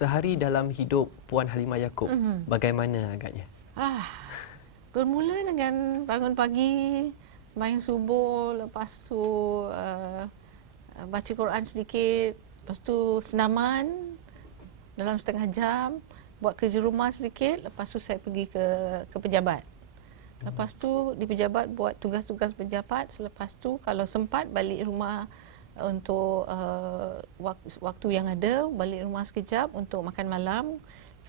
sehari dalam hidup Puan Halimah Yacob, bagaimana agaknya? Bermula dengan bangun pagi, main subuh, lepas tu baca Quran sedikit, lepas tu senaman dalam setengah jam, buat kerja rumah sedikit, lepas tu saya pergi ke pejabat. Lepas tu di pejabat buat tugas-tugas pejabat, selepas tu kalau sempat balik rumah untuk waktu yang ada, balik rumah sekejap untuk makan malam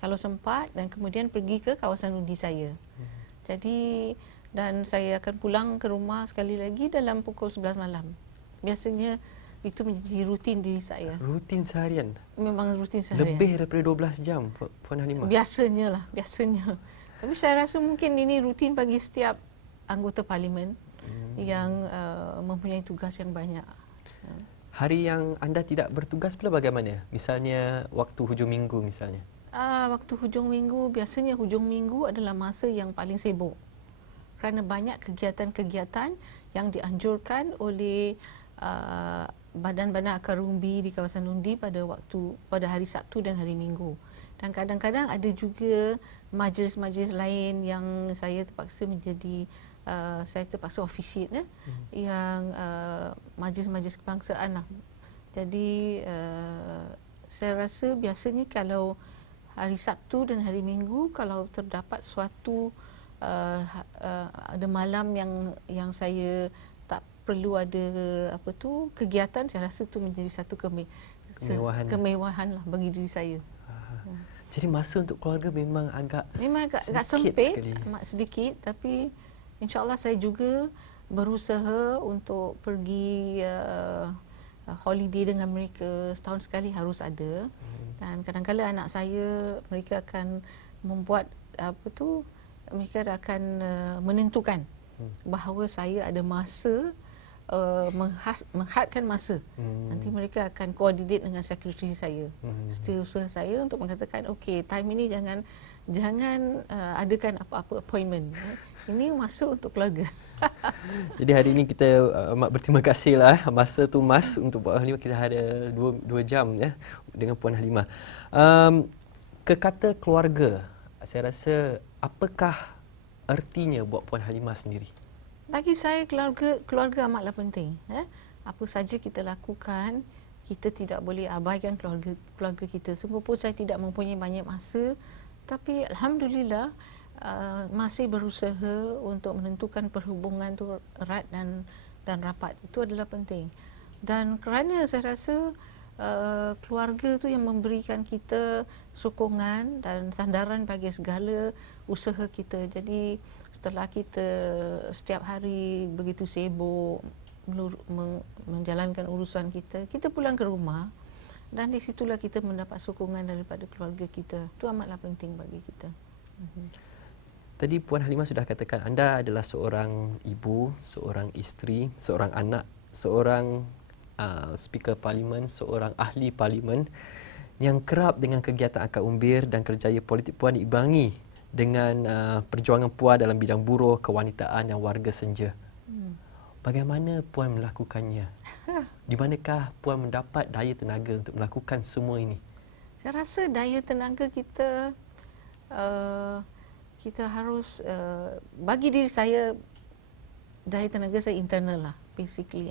kalau sempat, dan kemudian pergi ke kawasan undi saya. Jadi, dan saya akan pulang ke rumah sekali lagi dalam pukul 11 malam. Biasanya itu menjadi rutin diri saya. Rutin seharian? Memang rutin seharian. Lebih daripada 12 jam, Puan Halimah? Biasanya lah, biasanya. Tapi saya rasa mungkin ini rutin bagi setiap anggota parlimen yang mempunyai tugas yang banyak. Hari yang anda tidak bertugas pula bagaimana? Misalnya waktu hujung minggu misalnya. Waktu hujung minggu, biasanya hujung minggu adalah masa yang paling sibuk. Kerana banyak kegiatan-kegiatan yang dianjurkan oleh badan-badan akar umbi di kawasan undi pada hari Sabtu dan hari Minggu. Dan kadang-kadang ada juga majlis-majlis lain yang saya terpaksa officiate yang majlis-majlis kebangsaan lah. Jadi saya rasa biasanya kalau hari Sabtu dan hari Minggu, kalau terdapat suatu ada malam yang saya tak perlu ada kegiatan, saya rasa itu menjadi satu kemewahan lah bagi diri saya. Jadi masa untuk keluarga memang agak sempit sedikit, tapi insya-Allah saya juga berusaha untuk pergi holiday dengan mereka setahun sekali harus ada. Dan kadang-kadang anak saya, mereka akan membuat mereka akan menentukan bahawa saya ada masa, menghadkan masa. Nanti mereka akan koordinate dengan sekretari saya, setiausaha saya untuk mengatakan okey, time ini jangan adakan apa-apa appointment. Ini masa untuk keluarga. Jadi hari ini kita amat berterima kasihlah, masa tu mas untuk Puan Halimah. Kita ada 2 jam ya dengan Puan Halimah. Kekata keluarga, saya rasa apakah artinya buat Puan Halimah sendiri? Bagi saya keluarga amatlah penting. Apa saja kita lakukan, kita tidak boleh abaikan keluarga kita. Sungguh pun saya tidak mempunyai banyak masa, tapi alhamdulillah masih berusaha untuk menentukan perhubungan itu erat dan rapat. Itu adalah penting. Dan kerana saya rasa keluarga itu yang memberikan kita sokongan dan sandaran bagi segala usaha kita. Jadi setelah kita setiap hari begitu sibuk menjalankan urusan kita, kita pulang ke rumah dan di situlah kita mendapat sokongan daripada keluarga kita. Itu amatlah penting bagi kita. Tadi Puan Halimah sudah katakan anda adalah seorang ibu, seorang isteri, seorang anak, seorang speaker parlimen, seorang ahli parlimen yang kerap dengan kegiatan akar umbir dan kerjaya politik Puan diimbangi dengan perjuangan Puan dalam bidang buruh, kewanitaan dan warga senja. Bagaimana Puan melakukannya? Di manakah Puan mendapat daya tenaga untuk melakukan semua ini? Saya rasa daya tenaga kita kita harus bagi diri saya, daya tenaga saya internal lah basically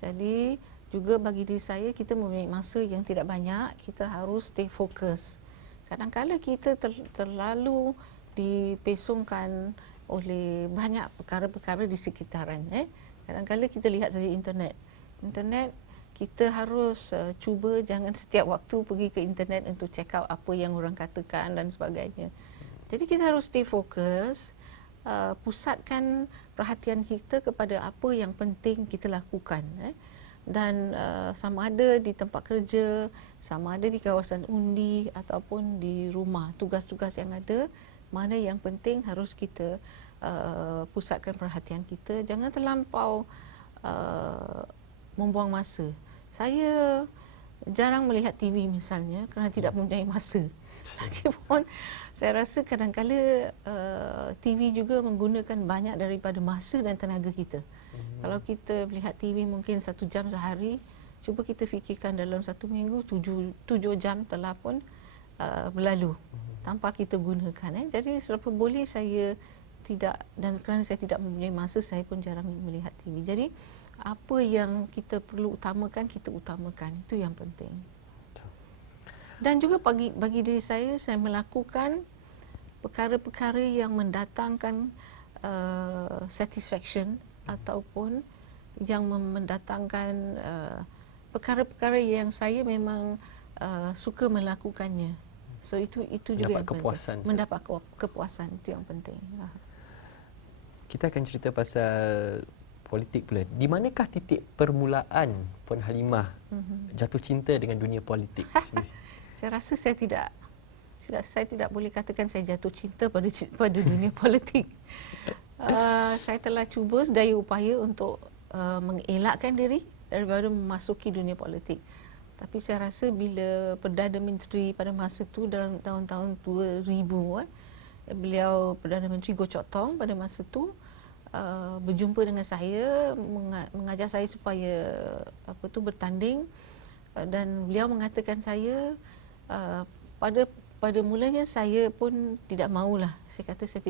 Jadi juga bagi diri saya, kita mempunyai masa yang tidak banyak, kita harus stay fokus. Kadang-kadang kita terlalu dipesongkan oleh banyak perkara-perkara di sekitaran. Kadang-kadang kita lihat saja internet, kita harus cuba jangan setiap waktu pergi ke internet untuk check out apa yang orang katakan dan sebagainya. Jadi kita harus stay fokus, pusatkan perhatian kita kepada apa yang penting kita lakukan. Dan sama ada di tempat kerja, sama ada di kawasan undi ataupun di rumah, tugas-tugas yang ada, mana yang penting harus kita pusatkan perhatian kita. Jangan terlampau membuang masa. Saya jarang melihat TV misalnya kerana tidak mempunyai masa. Lagipun saya rasa kadang-kala TV juga menggunakan banyak daripada masa dan tenaga kita. Kalau kita melihat TV mungkin 1 jam sehari, cuba kita fikirkan dalam 1 minggu 7 jam telah pun berlalu tanpa kita gunakan. Jadi serapa boleh saya tidak, dan kerana saya tidak mempunyai masa, saya pun jarang melihat TV. Jadi apa yang kita perlu utamakan, kita utamakan. Itu yang penting. Dan juga bagi diri saya melakukan perkara-perkara yang mendatangkan satisfaction ataupun yang mendatangkan perkara-perkara yang saya memang suka melakukannya. So itu juga Mendapat yang kepuasan. penting. Mendapat kepuasan, itu yang penting. Kita akan cerita pasal politik pula. Di manakah titik permulaan Puan Halimah jatuh cinta dengan dunia politik sendiri? Saya rasa saya tidak boleh katakan saya jatuh cinta pada dunia politik. Saya telah cuba sedaya upaya untuk mengelakkan diri daripada memasuki dunia politik. Tapi saya rasa bila Perdana Menteri pada masa itu dalam tahun-tahun 2000, beliau Perdana Menteri Goh Chok Tong pada masa itu berjumpa dengan saya, mengajak saya supaya bertanding, dan beliau mengatakan saya pada mulanya saya pun tidak maulah. Saya kata saya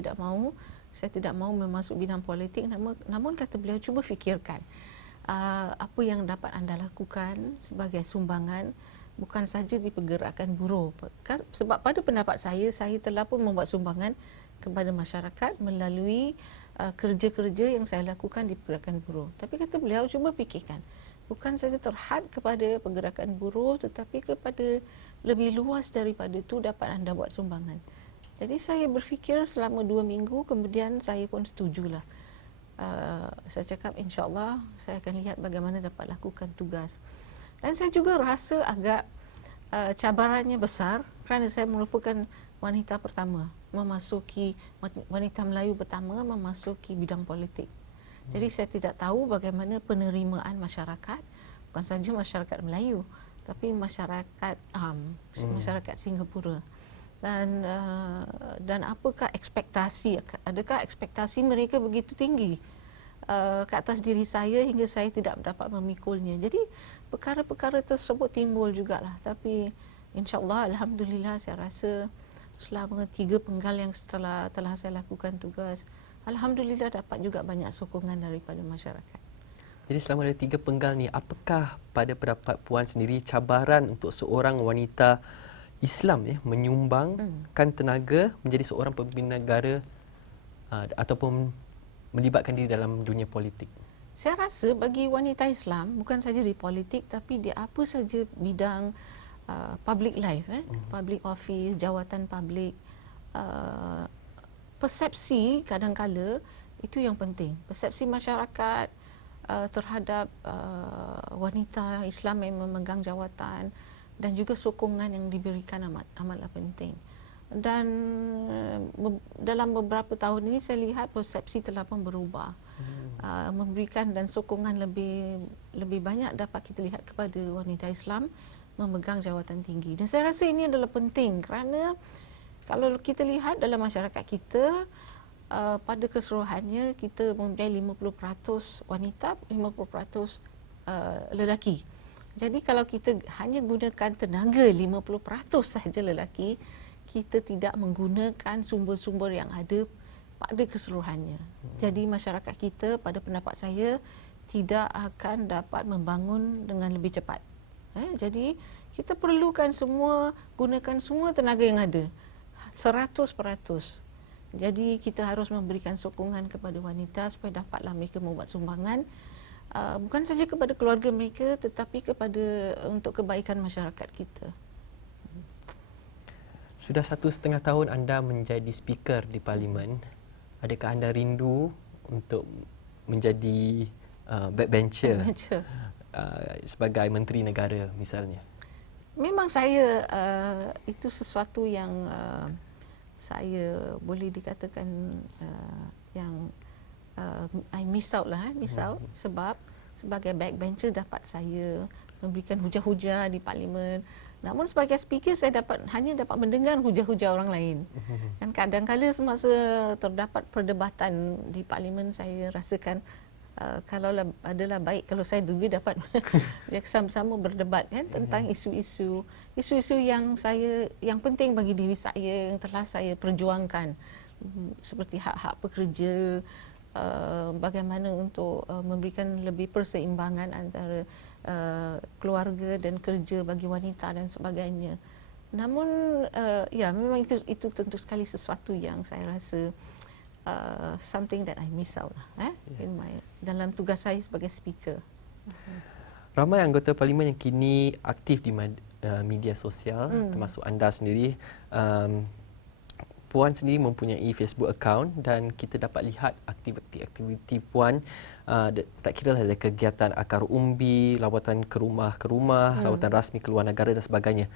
tidak mau memasuk bidang politik, namun kata beliau, cuba fikirkan apa yang dapat anda lakukan sebagai sumbangan, bukan saja di pergerakan buruh. Sebab pada pendapat saya telah pun membuat sumbangan kepada masyarakat melalui kerja-kerja yang saya lakukan di pergerakan buruh. Tapi kata beliau, cuba fikirkan, bukan saja terhad kepada pergerakan buruh, tetapi kepada lebih luas daripada itu dapat anda buat sumbangan. Jadi saya berfikir selama 2 minggu, kemudian saya pun setujulah. Saya cakap insya-Allah saya akan lihat bagaimana dapat lakukan tugas. Dan saya juga rasa agak cabarannya besar kerana saya merupakan wanita Melayu pertama memasuki bidang politik. Jadi saya tidak tahu bagaimana penerimaan masyarakat, bukan saja masyarakat Melayu, tapi masyarakat masyarakat Singapura. Dan apakah ekspektasi? Adakah ekspektasi mereka begitu tinggi ke atas diri saya hingga saya tidak dapat memikulnya? Jadi perkara-perkara tersebut timbul jugalah. Tapi insya-Allah, alhamdulillah, saya rasa selama 3 penggal yang telah saya lakukan tugas, alhamdulillah dapat juga banyak sokongan daripada masyarakat. Jadi selama ada 3 penggal ni, apakah pada pendapat Puan sendiri cabaran untuk seorang wanita Islam menyumbangkan tenaga menjadi seorang pemimpin negara ataupun melibatkan diri dalam dunia politik? Saya rasa bagi wanita Islam, bukan saja di politik tapi di apa saja bidang public life, public office, jawatan publik, persepsi kadang-kala itu yang penting. Persepsi masyarakat terhadap wanita Islam yang memegang jawatan dan juga sokongan yang diberikan amatlah penting. Dan dalam beberapa tahun ini saya lihat persepsi telah pun berubah. Memberikan dan sokongan lebih banyak dapat kita lihat kepada wanita Islam memegang jawatan tinggi. Dan saya rasa ini adalah penting kerana kalau kita lihat dalam masyarakat kita, pada keseluruhannya kita mempunyai 50% wanita, 50% lelaki. Jadi kalau kita hanya gunakan tenaga 50% sahaja lelaki, kita tidak menggunakan sumber-sumber yang ada pada keseluruhannya. Jadi masyarakat kita pada pendapat saya tidak akan dapat membangun dengan lebih cepat. Jadi kita perlukan gunakan semua tenaga yang ada, 100%. Jadi kita harus memberikan sokongan kepada wanita supaya dapatlah mereka membuat sumbangan, bukan saja kepada keluarga mereka tetapi untuk kebaikan masyarakat kita. Sudah 1.5 tahun anda menjadi speaker di Parlimen. Adakah anda rindu untuk menjadi backbencher sebagai menteri negara misalnya? Memang saya itu sesuatu yang saya boleh dikatakan yang I miss out lah, sebab sebagai backbencher dapat saya memberikan hujah-hujah di Parlimen. Namun sebagai speaker saya hanya dapat mendengar hujah-hujah orang lain. Dan kadang-kadang semasa terdapat perdebatan di Parlimen, saya rasakan kalau adalah baik kalau saya juga dapat sama-sama berdebat kan tentang isu-isu yang penting bagi diri saya yang telah saya perjuangkan, seperti hak-hak pekerja, bagaimana untuk memberikan lebih perseimbangan antara keluarga dan kerja bagi wanita dan sebagainya. Namun ya memang itu tentu sekali sesuatu yang saya rasa something that I miss out lah, dalam tugas saya sebagai speaker. Ramai anggota parlimen yang kini aktif di media sosial, termasuk anda sendiri. Puan sendiri mempunyai Facebook account dan kita dapat lihat aktiviti Puan, tak kira ada kegiatan akar umbi, lawatan ke rumah, lawatan rasmi ke luar negara dan sebagainya.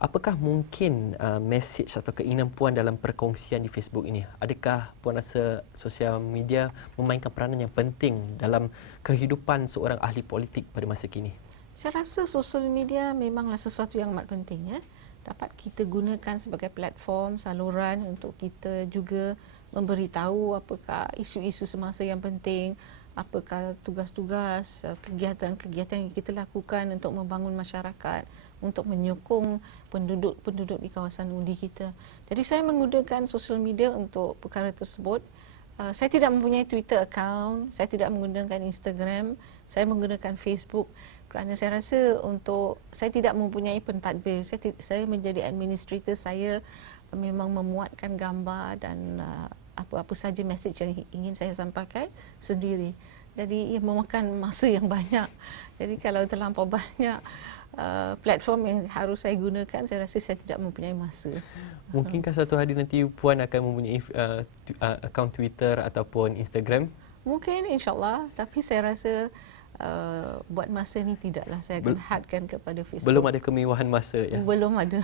Apakah mungkin mesej atau keinginan Puan dalam perkongsian di Facebook ini? Adakah Puan rasa sosial media memainkan peranan yang penting dalam kehidupan seorang ahli politik pada masa kini? Saya rasa sosial media memanglah sesuatu yang amat penting, ya. Dapat kita gunakan sebagai platform, saluran untuk kita juga memberitahu apakah isu-isu semasa yang penting, apakah tugas-tugas, kegiatan-kegiatan yang kita lakukan untuk membangun masyarakat, untuk menyokong penduduk-penduduk di kawasan undi kita. Jadi saya menggunakan sosial media untuk perkara tersebut. Saya tidak mempunyai Twitter account, saya tidak menggunakan Instagram, saya menggunakan Facebook. Kerana saya rasa saya tidak mempunyai pentadbir. Saya menjadi administrator, saya memang memuatkan gambar dan apa-apa saja mesej yang ingin saya sampaikan sendiri. Jadi ia memakan masa yang banyak. Jadi kalau terlampau banyak platform yang harus saya gunakan, saya rasa saya tidak mempunyai masa. Mungkinkah satu hari nanti Puan akan mempunyai akaun Twitter ataupun Instagram? Mungkin, insyaAllah. Tapi saya rasa buat masa ni tidaklah saya akan hadkan kepada Facebook. Belum ada kemewahan masa, ya? Belum ada.